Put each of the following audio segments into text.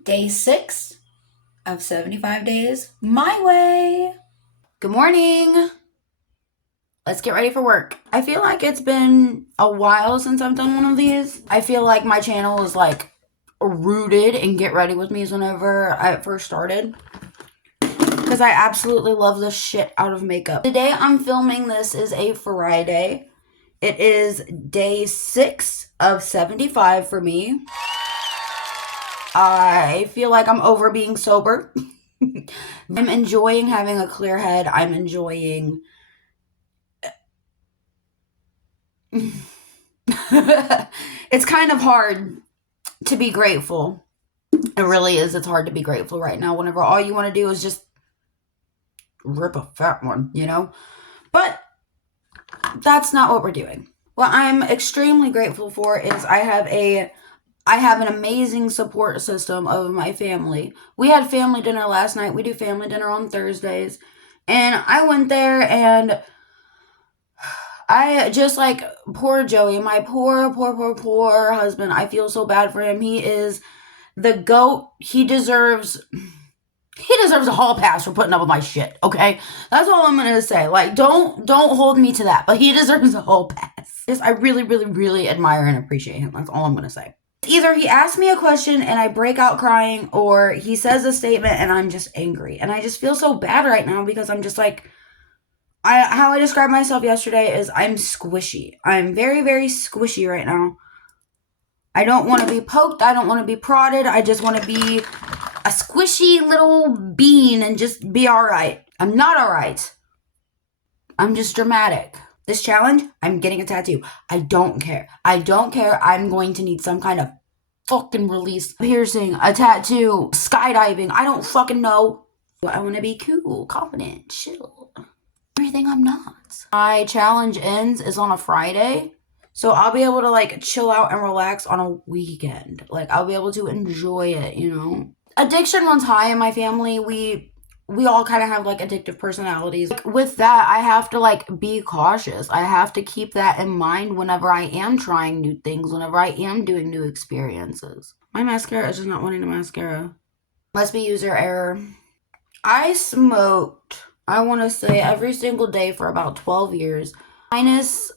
Day 6 of 75 days my way. Good morning. Let's get ready for work. I feel like it's been a while since I've done one of these. I feel like my channel is like rooted in Get Ready With Me's whenever I first started, because I absolutely love the shit out of makeup. Today I'm filming this is a Friday. It is day 6 of 75 for me. I feel like I'm over being sober. I'm enjoying having a clear head. I'm enjoying... It's kind of hard to be grateful. It really is. It's hard to be grateful right now whenever all you want to do is just rip a fat one, you know? But that's not what we're doing. What I'm extremely grateful for is I have an amazing support system of my family. We had family dinner last night. We do family dinner on Thursdays. And I went there and I just like poor Joey, my poor husband. I feel so bad for him. He is the GOAT. He deserves a hall pass for putting up with my shit, okay? That's all I'm gonna say. Like, don't hold me to that, but he deserves a hall pass. I really admire and appreciate him. That's all I'm gonna say. Either he asks me a question and I break out crying, or he says a statement and I'm just angry. And I just feel so bad right now because I'm just like, how I described myself yesterday is I'm squishy. I'm very squishy right now. I don't want to be poked. I don't want to be prodded. I just want to be a squishy little bean and just be all right. I'm not all right. I'm just dramatic. This challenge, I'm getting a tattoo. I don't care. I'm going to need some kind of fucking release. Piercing, a tattoo, skydiving. I don't fucking know. I want to be cool, confident, chill. Everything I'm not. My challenge ends is on a Friday. So I'll be able to like chill out and relax on a weekend. Like I'll be able to enjoy it, you know. Addiction runs high in my family. We all kind of have like addictive personalities. Like, with that, I have to like be cautious. I have to keep that in mind whenever I am trying new things, whenever I am doing new experiences. My mascara is just not wanting a mascara. Must be user error. I smoked, I want to say, every single day for about 12 years, minus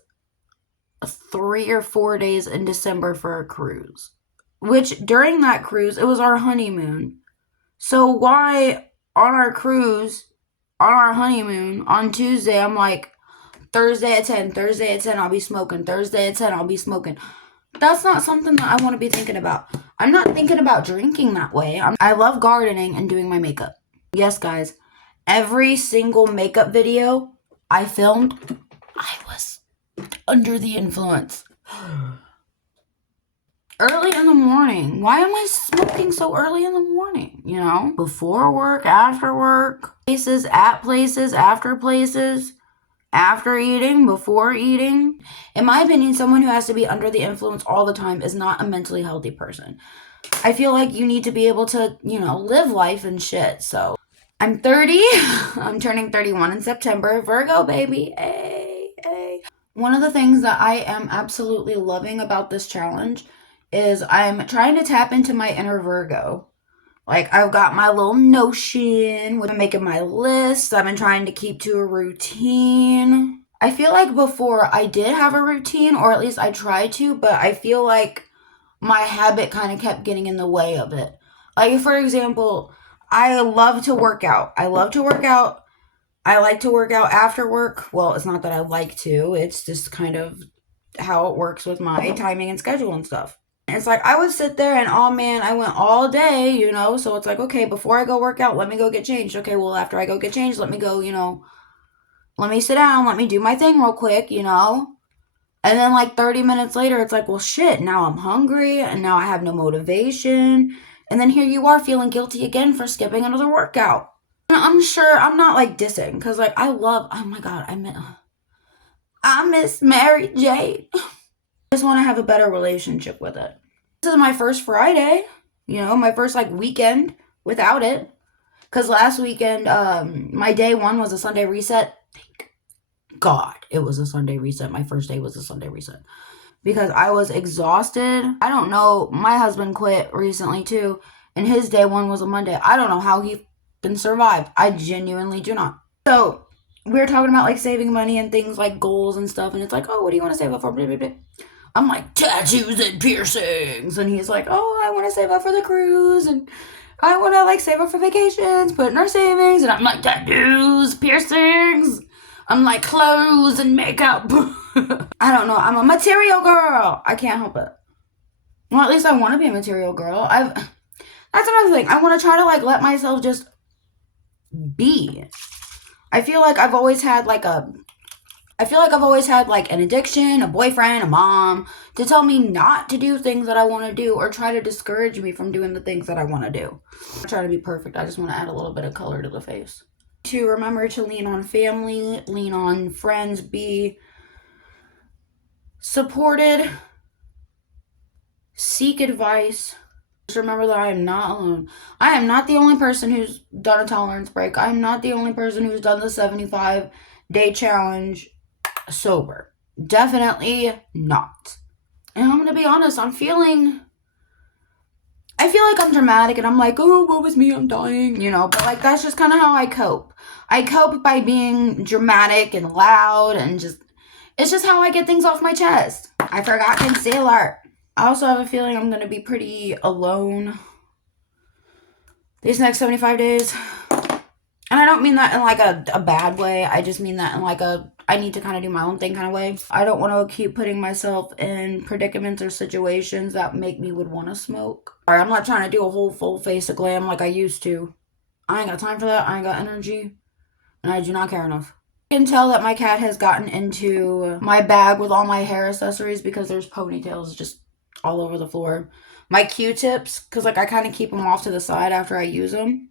3 or 4 days in December for a cruise. Which, during that cruise, it was our honeymoon. So why, on our cruise, on our honeymoon, on Tuesday, I'm like, Thursday at 10, I'll be smoking. Thursday at 10, I'll be smoking. That's not something that I want to be thinking about. I'm not thinking about drinking that way. I love gardening and doing my makeup. Yes, guys. Every single makeup video I filmed, I was under the influence. Early in the morning. Why am I smoking so early in the morning? You know? Before work, after work, places, at places, after places, after eating, before eating. In my opinion, someone who has to be under the influence all the time is not a mentally healthy person. I feel like you need to be able to, you know, live life and shit. So I'm 30. I'm turning 31 in September. Virgo, baby. Hey. One of the things that I am absolutely loving about this challenge is I'm trying to tap into my inner Virgo. Like, I've got my little Notion with making my list. I've been trying to keep to a routine. I feel like before I did have a routine, or at least I tried to, but I feel like my habit kind of kept getting in the way of it. Like, for example, I love to work out. I like to work out after work. Well, it's not that I like to. It's just kind of how it works with my timing and schedule and stuff. It's like I would sit there and, oh man, I went all day, you know? So it's like, okay, before I go work out, let me go get changed. Okay, well, after I go get changed, let me go, you know, let me sit down, let me do my thing real quick, you know? And then like 30 minutes later, it's like, well, shit, now I'm hungry and now I have no motivation. And then here you are feeling guilty again for skipping another workout. And I'm sure I'm not like dissing, because like oh my God, I miss Mary Jane. I just want to have a better relationship with it. This is my first Friday, you know, my first like weekend without it. Because last weekend, my day one was a Sunday reset. Thank God it was a Sunday reset. My first day was a Sunday reset. Because I was exhausted. I don't know. My husband quit recently too. and his day one was a Monday. I don't know how he can survive. I genuinely do not. So we were talking about like saving money and things like goals and stuff, and it's like, oh, what do you want to save up for? Blah, blah, blah. I'm like, tattoos and piercings, and he's like, oh, I want to save up for the cruise, and I want to like save up for vacations, put in our savings, and I'm like, tattoos, piercings. I'm like, clothes and makeup. I don't know. I'm a material girl. I can't help it. Well, at least I want to be a material girl. That's another thing. I want to try to like let myself just be. I feel like I've always had like an addiction, a boyfriend, a mom to tell me not to do things that I want to do or try to discourage me from doing the things that I want to do. I try to be perfect. I just want to add a little bit of color to the face. To remember to lean on family, lean on friends, be supported, seek advice. Just remember that I am not alone. I am not the only person who's done a tolerance break. I am not the only person who's done the 75-day challenge sober. Definitely not. And I'm going to be honest, I feel like I'm dramatic and I'm like, oh, what was me? I'm dying, but like that's just kind of how I cope. I cope by being dramatic and loud and it's just how I get things off my chest. I forgot concealer. I also have a feeling I'm going to be pretty alone these next 75 days. And I don't mean that in like a bad way. I just mean that in like I need to kind of do my own thing kind of way. I don't want to keep putting myself in predicaments or situations that make me would want to smoke. Sorry, I'm not trying to do a whole full face of glam like I used to. I ain't got time for that. I ain't got energy. And I do not care enough. I can tell that my cat has gotten into my bag with all my hair accessories because there's ponytails just all over the floor. My Q-tips, because like I kind of keep them off to the side after I use them.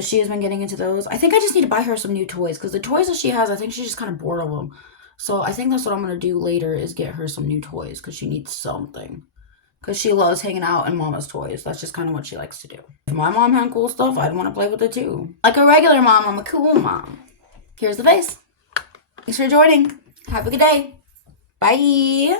She has been getting into those. I think I just need to buy her some new toys because the toys that she has, I think she's just kind of bored of them. So I think that's what I'm going to do later is get her some new toys because she needs something. Because she loves hanging out in mama's toys. That's just kind of what she likes to do. If my mom had cool stuff, I'd want to play with it too. Like a regular mom, I'm a cool mom. Here's the face. Thanks for joining. Have a good day. Bye.